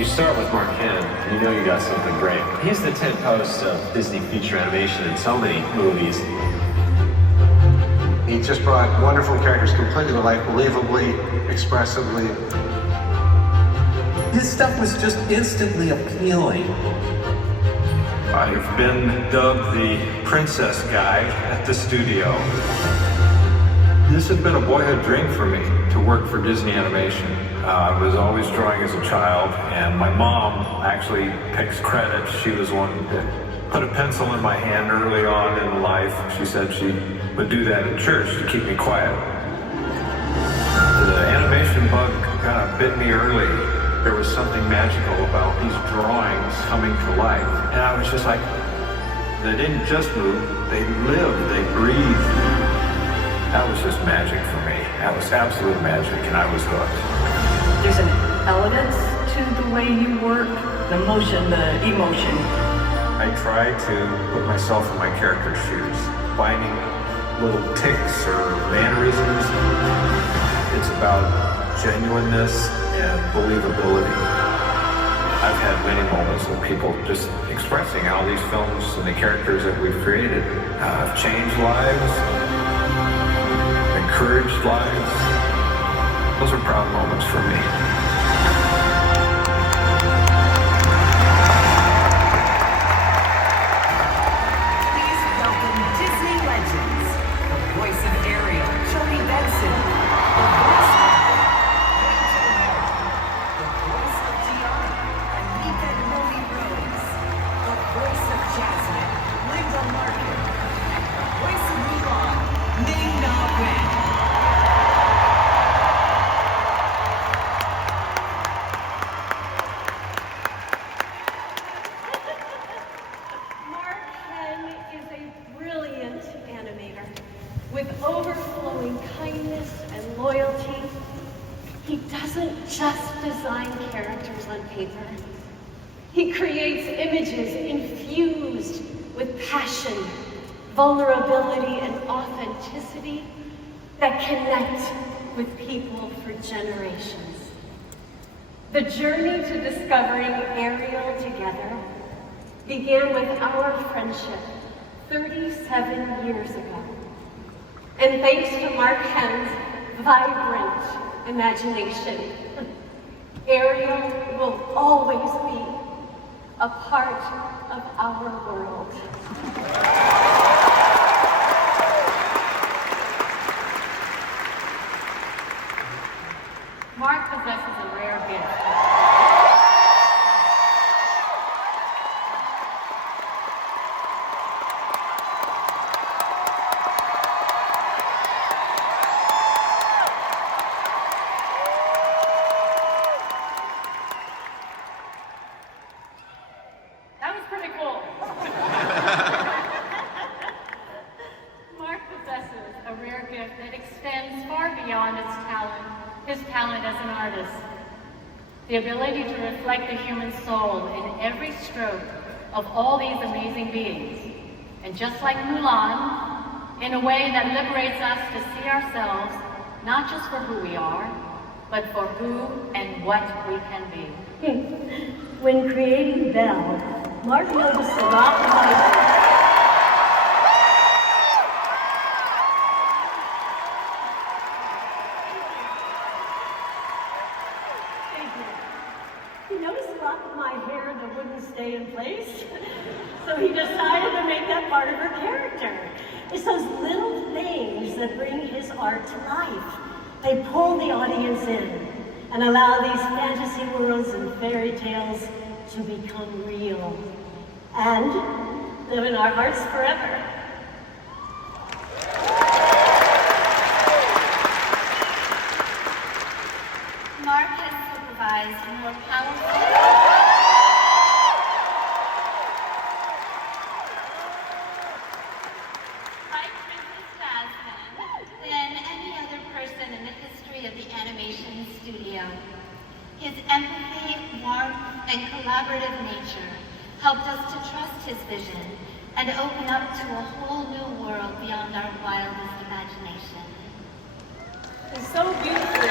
you start with Mark Henn, and you know you got something great. He's the tent post of Disney feature animation in so many movies. He just brought wonderful characters completely to life, believably, expressively. His stuff was just instantly appealing. I've been dubbed the princess guy at the studio. This had been a boyhood dream for me to work for Disney Animation. I was always drawing as a child, and my mom actually takes credit. She was one that put a pencil in my hand early on in life. She said she would do that in church to keep me quiet. The animation bug kind of bit me early. There was something magical about these drawings coming to life. And I was just like, they didn't just move, they lived, they breathed. That was just magic for me. That was absolute magic, and I was hooked. There's an elegance to the way you work, the motion, the emotion. I try to put myself in my character's shoes, finding little tics or mannerisms. It's about genuineness and believability. I've had many moments of people just expressing how these films and the characters that we've created have changed lives, encouraged lives. Those are proud moments for me. Please welcome Disney legends, the voice of Ariel, Jodi Benson, the voice of Tiana, Anika Noni Rose, the voice of Jasmine, Larkin, the voice of Mulan, Ming Na Wen. Mark Henn is a brilliant animator with overflowing kindness and loyalty. He doesn't just design characters on paper. He creates images infused with passion, vulnerability, and authenticity that connect with people for generations. The journey to discovering Ariel together began with our friendship 37 years ago. And thanks to Mark Henn's vibrant imagination, Ariel will always be a part of our world. Mark possesses a rare gift. That was pretty cool. Mark possesses a rare gift that extends far beyond his talent as an artist. The ability to reflect the human soul in every stroke of all these amazing beings. And just like Mulan, in a way that liberates us to see ourselves, not just for who we are, but for who and what we can be. When creating Belle, Mark noticed a lot of my He noticed a lot of my hair that wouldn't stay in place, so he decided to make that part of her character. It's those little things that bring his art to life. They pull the audience in and allow these fantasy worlds and fairy tales to become real and live in our hearts forever. Mark has supervised a more powerful like Princess Jasmine than any other person in the history of the animation studio. His empathy, warmth, and collaborative nature helped us to trust his vision and open up to a whole new world beyond our wildest imagination. It's so beautiful.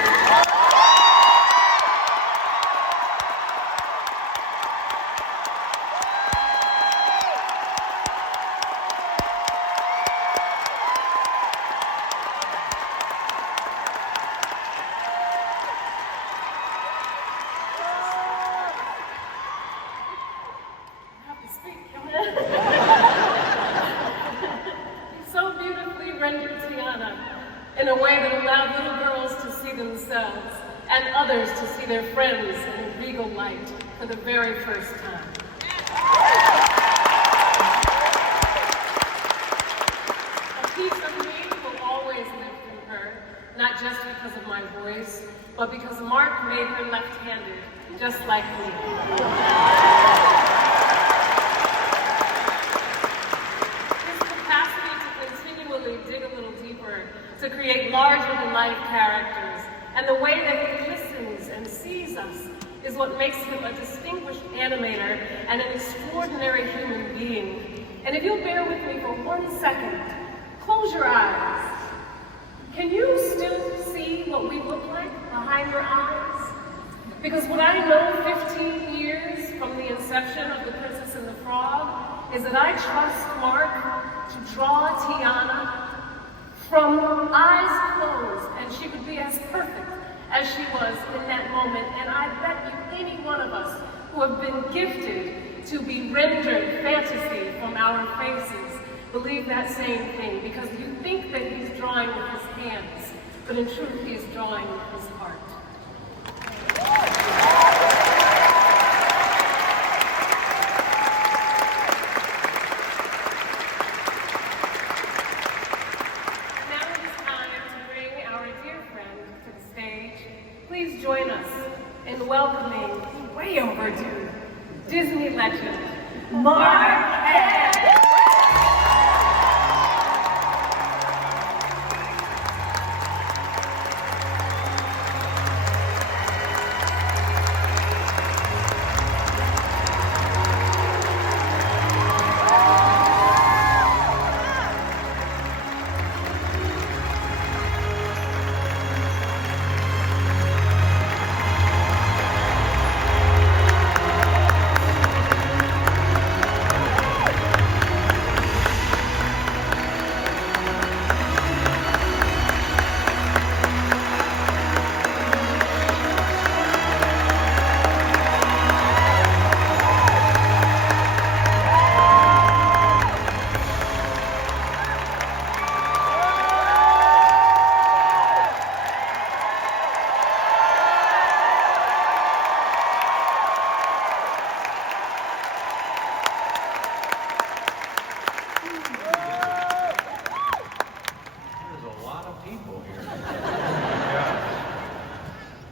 themselves and others to see their friends in a regal light for the very first time. A piece of me will always live through her, not just because of my voice, but because Mark made her left-handed, just like me. His capacity to continually dig a little deeper, to create larger-than-life characters, and the way that he listens and sees us is what makes him a distinguished animator and an extraordinary human being. And if you'll bear with me for 1 second, close your eyes. Can you still see what we look like behind your eyes? Because what I know 15 years from the inception of The Princess and the Frog is that I trust Mark to draw Tiana from eyes closed, and she would be as perfect as she was in that moment. And I bet you any one of us who have been gifted to be rendered fantasy from our faces believe that same thing, because you think that he's drawing with his hands, but in truth he is drawing with his heart. Now it is time to bring our dear friend to the stage. Please join us in welcoming, way overdue, Disney legend, Mark Henn.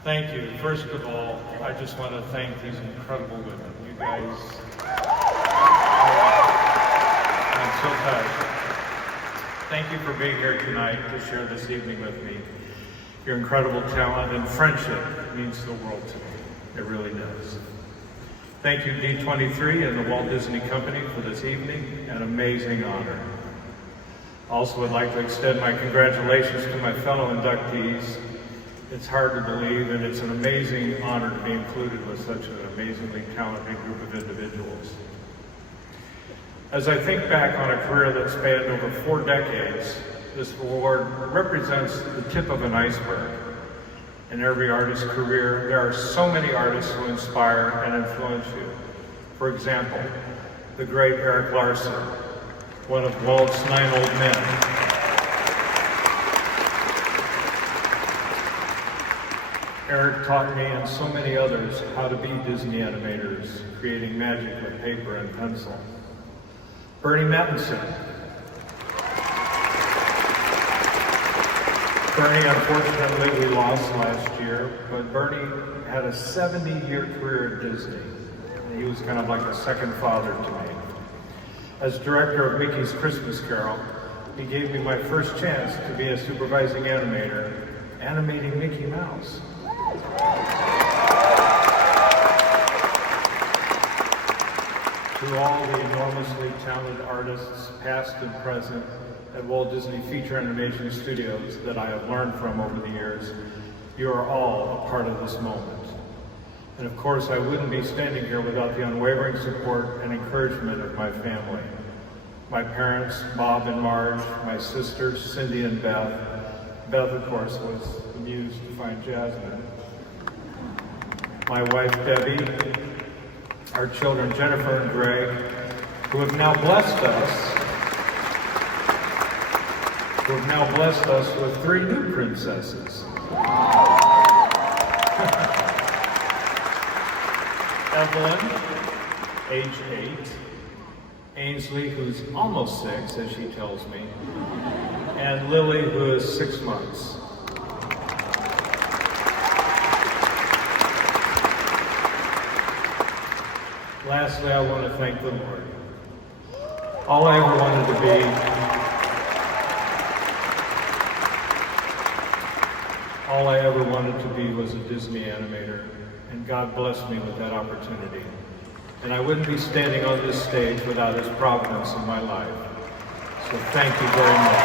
Thank you. First of all, I just want to thank these incredible women. You guys, I'm so touched. Thank you for being here tonight to share this evening with me. Your incredible talent and friendship means the world to me. It really does. Thank you, D23 and the Walt Disney Company for this evening, an amazing honor. Also would like to extend my congratulations to my fellow inductees. It's hard to believe, and it's an amazing honor to be included with such an amazingly talented group of individuals. As I think back on a career that spanned over 4 decades, this award represents the tip of an iceberg. In every artist's career, there are so many artists who inspire and influence you. For example, the great Eric Larkin, one of Walt's 9 old men. Eric taught me and so many others how to be Disney animators, creating magic with paper and pencil. Bernie Mattinson. Bernie, unfortunately, we lost last year, but Bernie had a 70-year career at Disney. He was kind of like a second father to me. As director of Mickey's Christmas Carol, he gave me my first chance to be a supervising animator, animating Mickey Mouse. To all the enormously talented artists, past and present, at Walt Disney Feature Animation Studios that I have learned from over the years, you are all a part of this moment. And of course, I wouldn't be standing here without the unwavering support and encouragement of my family. My parents, Bob and Marge, my sisters, Cindy and Beth. Beth, of course, was amused to find Jasmine. My wife, Debbie, our children, Jennifer and Greg, who have now blessed us with 3 new princesses. Evelyn, age 8, Ainsley, who's almost 6, as she tells me, and Lily, who is 6 months. Lastly, I want to thank the Lord. All I ever wanted to be was a Disney animator, and God blessed me with that opportunity. And I wouldn't be standing on this stage without His providence in my life. So thank you very much.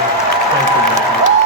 Thank you very much.